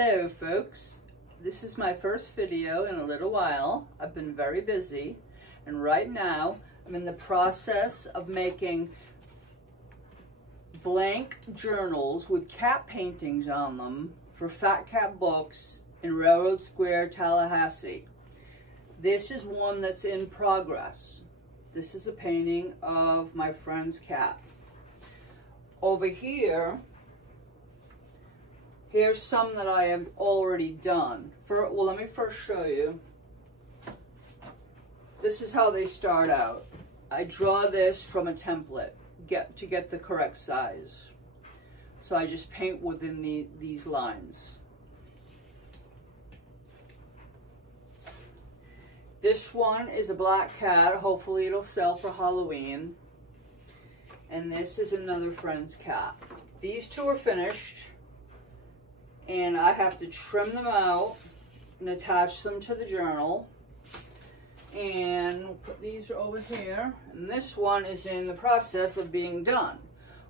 Hello folks, this is my first video in a little while. I've been very busy and right now I'm in the process of making blank journals with cat paintings on them for Fat Cat Books in Railroad Square, Tallahassee. This is one that's in progress. This is a painting of my friend's cat. Over here, here's some that I have already done. Well, let me first show you. This is how they start out. I draw this from a template to get the correct size. So I just paint within these lines. This one is a black cat. Hopefully it'll sell for Halloween. And this is another friend's cat. These two are finished. And I have to trim them out and attach them to the journal. And we'll put these over here. And this one is in the process of being done,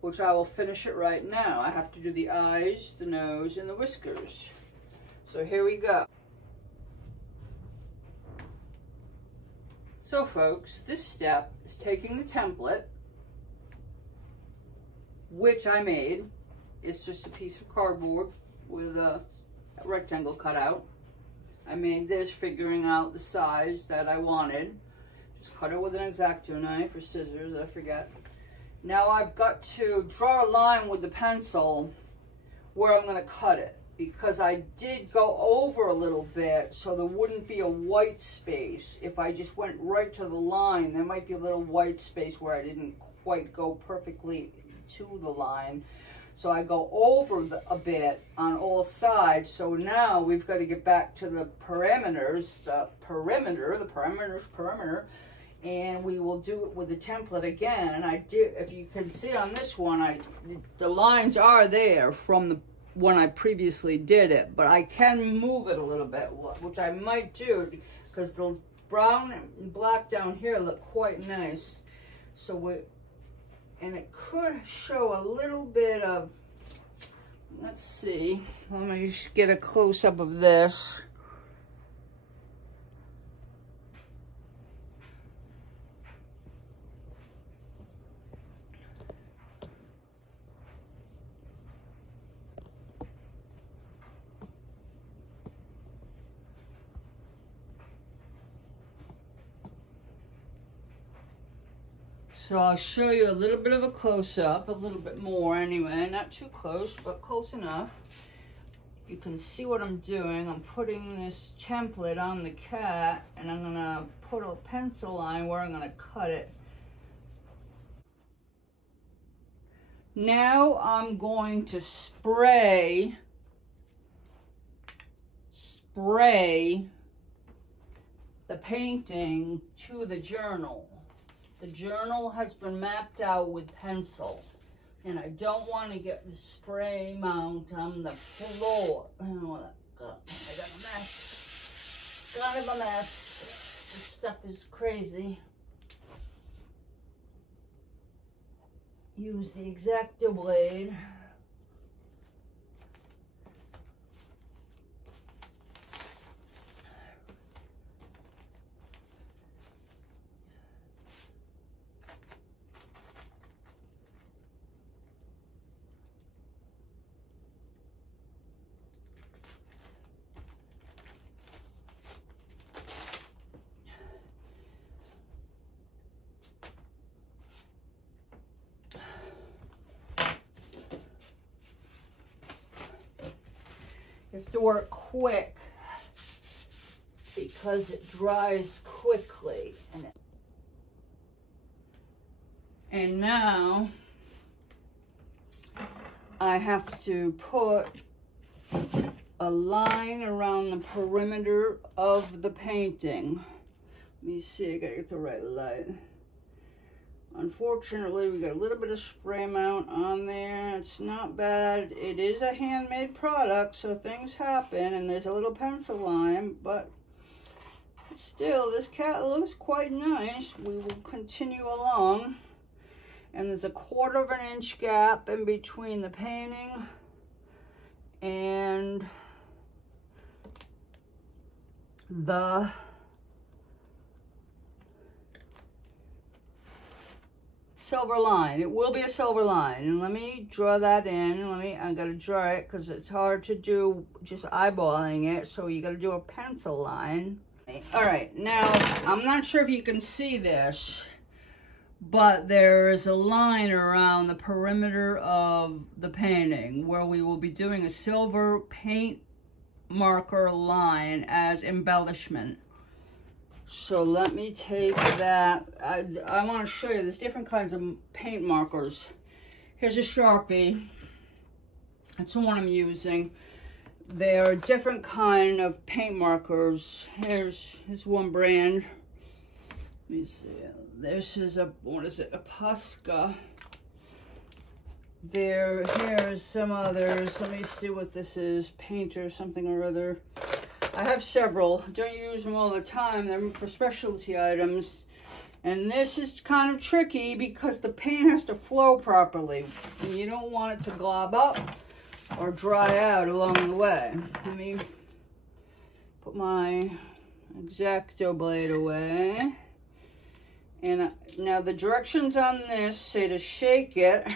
which I will finish it right now. I have to do the eyes, the nose, and the whiskers. So here we go. So folks, this step is taking the template, which I made. It's just a piece of cardboard with a rectangle cut out. I made this figuring out the size that I wanted. Just cut it with an X-Acto knife or scissors, I forget. Now I've got to draw a line with the pencil where I'm going to cut it, because I did go over a little bit so there wouldn't be a white space. If I just went right to the line, there might be a little white space where I didn't quite go perfectly to the line. So I go over a bit on all sides. So now we've got to get back to the perimeters, and we will do it with the template again. If you can see on this one, the lines are there from the when I previously did it, but I can move it a little bit, which I might do because the brown and black down here look quite nice. And it could show a little bit of, let's see, let me just get a close-up of this. So I'll show you a little bit of a close-up, a little bit more anyway, not too close, but close enough. You can see what I'm doing. I'm putting this template on the cat, and I'm gonna put a pencil line where I'm gonna cut it. Now I'm going to spray the painting to the journal. The journal has been mapped out with pencil, and I don't want to get the spray mount on the floor. Oh, God, I got a mess. Kind of a mess. This stuff is crazy. Use the X-Acto blade. You have to work quick because it dries quickly. And now I have to put a line around the perimeter of the painting. Let me see, I gotta get the right light. Unfortunately, we got a little bit of spray mount on there. It's not bad. It is a handmade product, so things happen, and there's a little pencil line, but still, this cat looks quite nice. We will continue along. And there's a 1/4 of an inch gap in between the painting and the silver line. It will be a silver line. And let me draw that in. I gotta draw it because it's hard to do just eyeballing it. So you gotta do a pencil line. All right, now I'm not sure if you can see this, but there is a line around the perimeter of the painting where we will be doing a silver paint marker line as embellishment. So let me take that. I want to show you there's different kinds of paint markers. Here's a Sharpie. That's the one I'm using. There are different kind of paint markers. Here's one brand. Let me see. This is a, what is it? A Posca. Here's some others. Let me see what this is. Painter something or other. I have several. Don't use them all the time. They're for specialty items. And this is kind of tricky because the paint has to flow properly. And you don't want it to glob up or dry out along the way. Let me put my X-Acto blade away. And now the directions on this say to shake it.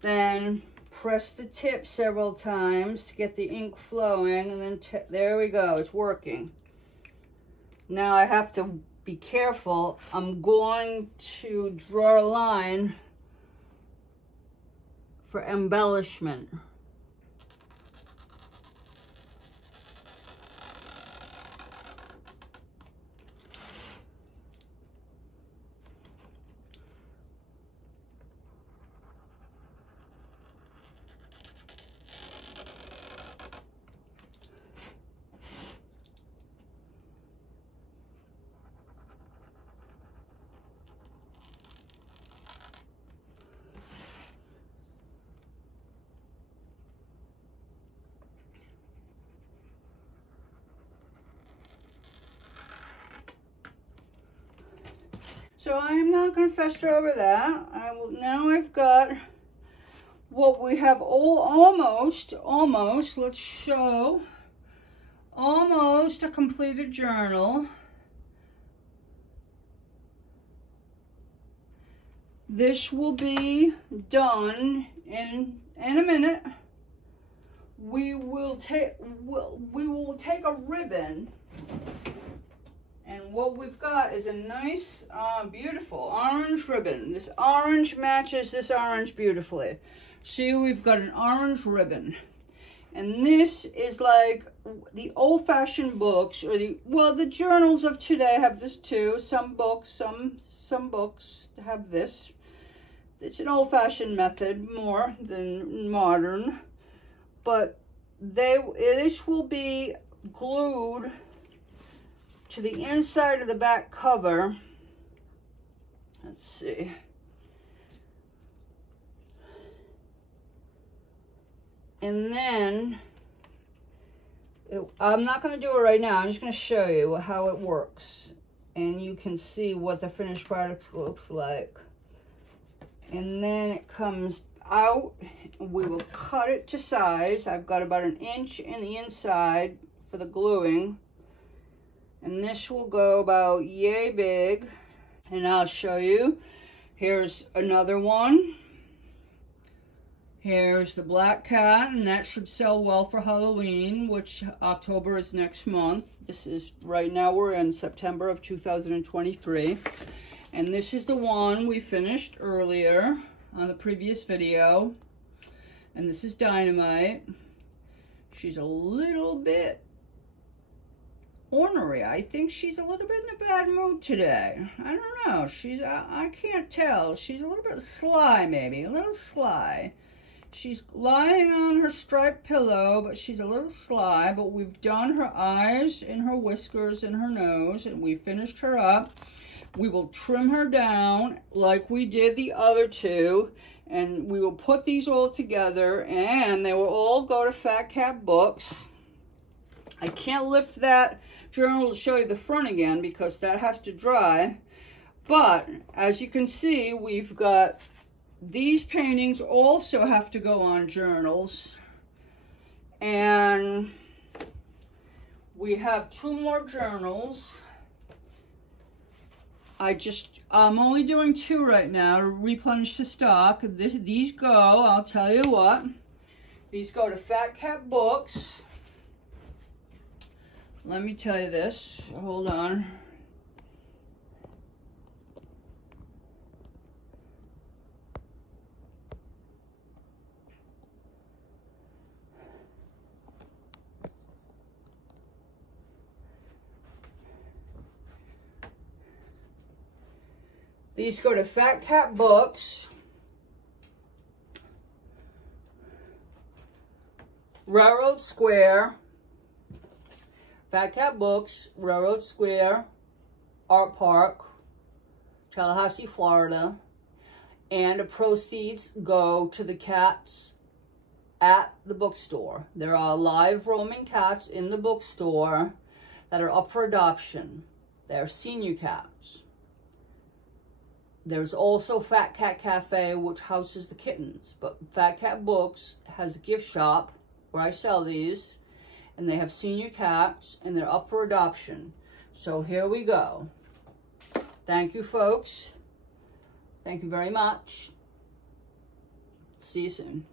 Then press the tip several times to get the ink flowing, and then there we go, it's working. Now I have to be careful. I'm going to draw a line for embellishment. So I'm not going to fester over that. Now I've got what we have almost, let's show, almost a completed journal. This will be done in a minute. We will take a ribbon. And what we've got is a nice, beautiful orange ribbon. This orange matches this orange beautifully. See, we've got an orange ribbon. And this is like the old-fashioned books, or the journals of today have this too. Some books have this. It's an old-fashioned method more than modern. But this will be glued to the inside of the back cover. Let's see. And then, I'm not going to do it right now. I'm just going to show you how it works. And you can see what the finished product looks like. And then it comes out. We will cut it to size. I've got about 1 inch in the inside for the gluing. And this will go about yay big. And I'll show you. Here's another one. Here's the black cat, and that should sell well for Halloween, which October is next month. This is, right now we're in September of 2023. And this is the one we finished earlier on the previous video. And this is Dynamite. She's a little bit ornery. I think she's a little bit in a bad mood today. I don't know. I can't tell. She's a little bit sly, maybe. A little sly. She's lying on her striped pillow, but she's a little sly. But we've done her eyes and her whiskers and her nose, and we finished her up. We will trim her down like we did the other two, and we will put these all together, and they will all go to Fat Cat Books. I can't lift that journal to show you the front again because that has to dry. But as you can see, we've got these paintings also have to go on journals. And we have 2 more journals. I'm only doing 2 right now to replenish the stock. These go, I'll tell you what. These go to Fat Cat Books. Let me tell you this. Hold on. These go to Fat Cat Books, Railroad Square, Fat Cat Books, Railroad Square, Art Park, Tallahassee, Florida, and the proceeds go to the cats at the bookstore. There are live roaming cats in the bookstore that are up for adoption. They're senior cats. There's also Fat Cat Cafe, which houses the kittens. But Fat Cat Books has a gift shop where I sell these. And they have senior cats, and they're up for adoption. So here we go. Thank you, folks. Thank you very much. See you soon.